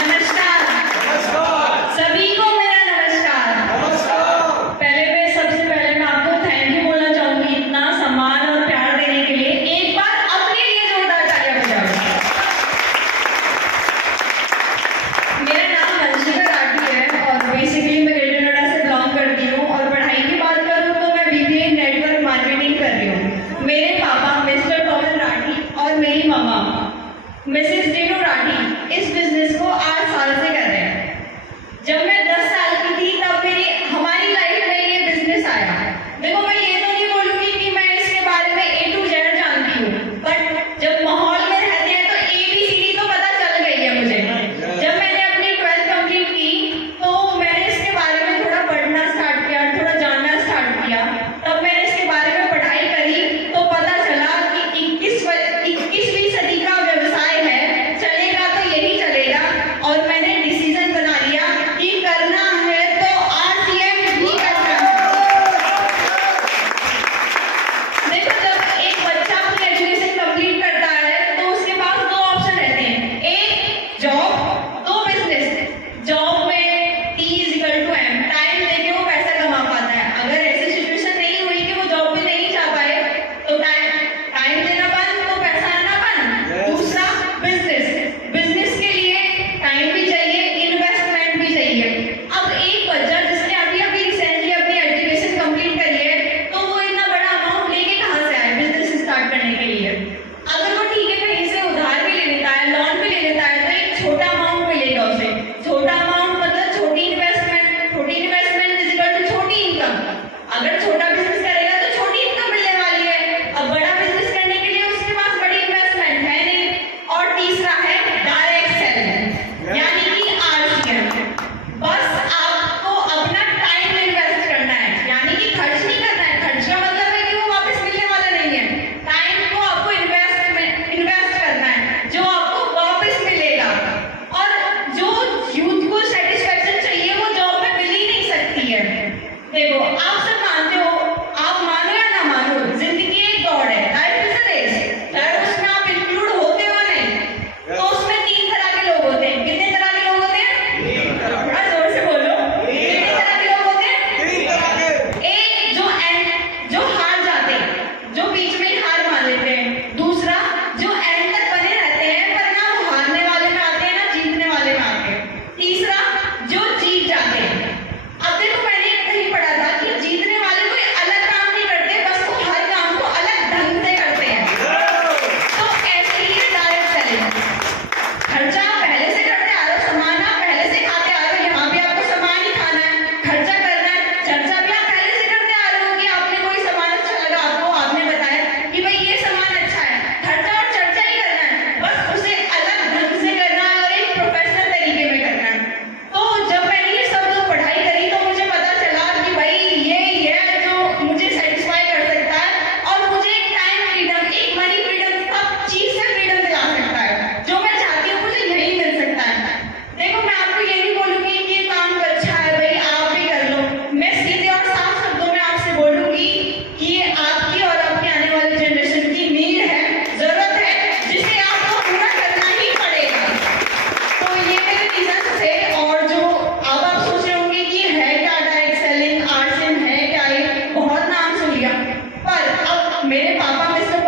नमस्कार। सभी को मेरा नमस्कार। पहले सबसे पहले मैं आपको थैंक यू बोलना चाहूंगी इतना सम्मान और प्यार देने के लिए। एक बार अपने लिए जोरदार तालियां बजाओ। मेरा नाम वंशिका राठी है और बेसिकली मैं ग्रेटर नोएडा से बिलोंग करती हूँ और पढ़ाई की बात करूँ तो मैं BBA नेटवर्क मार्केटिंग कर रही हूँ। मेरे पापा मिस्टर पवन राठी और मेरी मम्मा मिसेस टीनू राठी इस बिजनेस को 8 साल से कर रहे हैं। जब मैं 10 साल की थी तब हमारी लाइफ में ये बिजनेस आया। देखो मैं ये तो नहीं बोलूंगी कि मैं इसके बारे में A to Z जानती हूँ, बट जब माहौल में रहते हैं तो ABCD तो पता चल गई है मुझे। जब मैंने अपनी 12th कंप्लीट की तो मैंने इसके बारे में थोड़ा पढ़ना स्टार्ट किया, थोड़ा जानना स्टार्ट किया। तब मैंने इसके बारे में पढ़ाई करी तो पता चला कि 21वीं सदी का व्यवसाय है, चलेगा तो यही चलेगा। और मैंने डिसीजन बना लिया कि करना है तो RCM भी करना है। देखो जब एक बच्चा अपनी एजुकेशन कंप्लीट करता है तो उसके पास 2 ऑप्शन रहते हैं, एक जॉब, 2 बिजनेस। जॉब में T=M, टाइम देके वो पैसा कमा पाता है। अगर ऐसी सिचुएशन नहीं हुई कि वो जॉब पे नहीं जा पाए तो टाइम देना बंद तो पैसा आना बंद। दूसरा बिजनेस के लिए टाइम भी चाहिए, इन्वेस्टमेंट भी चाहिए। अब एक बच्चा जिसने अभी रिसेंटली अपनी एजुकेशन कंप्लीट करी है तो वो इतना बड़ा अमाउंट लेके कहाँ से आए बिजनेस स्टार्ट करने के लिए? अगर वो ठीक है कहीं से उधार भी ले लेता है, लोन भी ले लेता है तो एक छोटा अमाउंट मिलेगा उसे। छोटा अमाउंट मतलब छोटी इन्वेस्टमेंट छोटी इनकम। अगर छोटा बिजनेस करेगा तो छोटी इनकम मिलने वाली है। अब बड़ा बिजनेस करने के लिए उसके पास बड़ी इन्वेस्टमेंट है नहीं। और तीसरा है डायरेक्ट सेलिंग यानी कि RCM। बस आपको अपना टाइम इन्वेस्ट करना है, यानी कि खर्च नहीं करना है। खर्च का मतलब है कि वो वापस मिलने वाला नहीं है। टाइम को आपको इन्वेस्ट करना है जो आपको वापस मिलेगा। और जो यूथ को सेटिस्फैक्शन चाहिए वो जॉब में मिल ही नहीं सकती है। देखो आप सब मानते हो, आप मानो या ना मानो, जिंदगी एक दौड़ है, लाइफ इज अ रेस। चाहे उसमें आप इंक्लूड होते हो नहीं तो उसमें 3 तरह के लोग होते हैं। कितने तरह के लोग होते हैं? थोड़ा जोर से बोलो। कितने तरह के लोग होते हैं? एक जो हार जाते हैं, जो बीच में ही हार मान लेते हैं। दूसरा जो एंड तक बने रहते हैं पर ना वो हारने वाले में आते हैं ना जीतने वाले में आते हैं। तीसरा जो जीत जाते हैं। अब देखो मैंने कहीं पढ़ा था कि जीतने वाले कोई अलग काम नहीं करते, बस वो हर काम को अलग ढंग से करते हैं। तो ऐसे ही है डायरेक्ट सेलिंग। खर्चा आप पहले से करते आ रहे हो, सामान आप पहले से खाते आ रहे हो, यहाँ भी आपको सामान ही खाना है, खर्चा करना है। चर्चा भी आप पहले से करते आ रहे हो कि आपने कोई सामान अच्छा लगा आपको, आपने बताया कि भाई ये सामान अच्छा है। खर्चा और चर्चा ही करना है, बस उसे अलग ढंग से करना है और एक प्रोफेशनल तरीके में करना है। तो जब मैंने ये सब जो पढ़ाई करी तो मुझे पता चला कि भाई ये जो मुझे सेटिस्फाई कर सकता है और मुझे एक टाइम फ्रीडम, एक मनी फ्रीडम, सब चीज से फ्रीडम दिला सकता है। जो मैं चाहती हूँ मुझे यही मिल सकता है। देखो मैं आपको ये नहीं बोलूंगी कि ये काम तो अच्छा है भाई आप भी कर लो। मैं सीधे और साफ शब्दों में आपसे बोलूंगी कि ये आपकी और आपके आने वाले जनरेशन की नीड है, जरूरत है, जिसे आपको पूरा करना ही पड़ेगा। तो ये मेरे रीजन थे। और जो अब आप सोच रहे होंगे कि है क्या डायरेक्ट सेलिंग, RCM है क्या, ये बहुत नाम सुन लिया। पर अब मेरे पापा मिस्टर